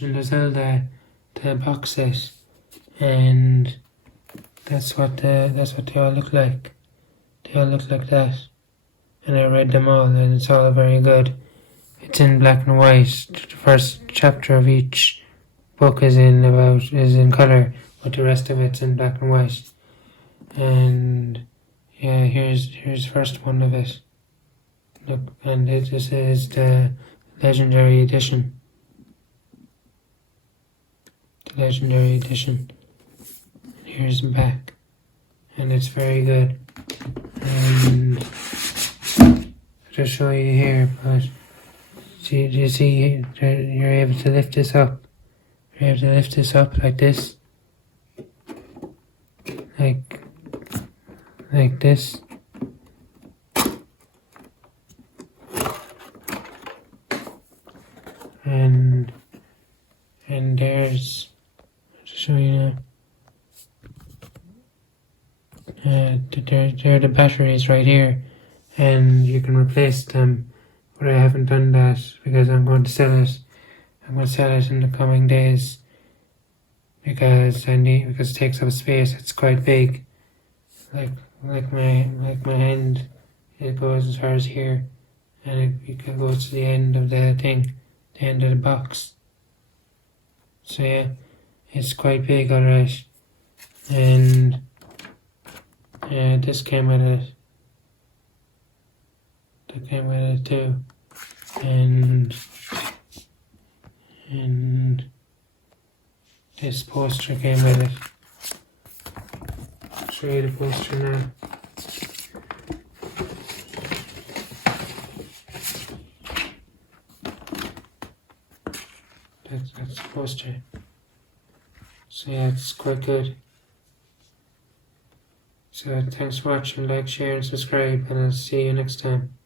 The Zelda, the box set, and that's what they all look like. They all look like that, and I read them all, and it's all very good. It's in black and white. The first chapter of each book is in color, but the rest of it's in black and white. And yeah, here's the first one of it. Look, and this is the legendary edition. The legendary edition. Here's the back, and it's very good. And I'll just show you here, but do you see you're able to lift this up. You're able to lift this up like this, like this. And there's, I'll just show you now. There are the batteries right here, and you can replace them, but I haven't done that because I'm going to sell it. I'm going to sell it in the coming days because it takes up space. It's quite big, like my hand. It goes as far as here, and it goes to the end of the thing, the end of the box. So yeah, it's quite big, alright. And this came with it. That came with it too. And this poster came with it. I'll show you the poster now. That's the poster. So yeah, it's quite good. So thanks for watching, like, share and subscribe, and I'll see you next time.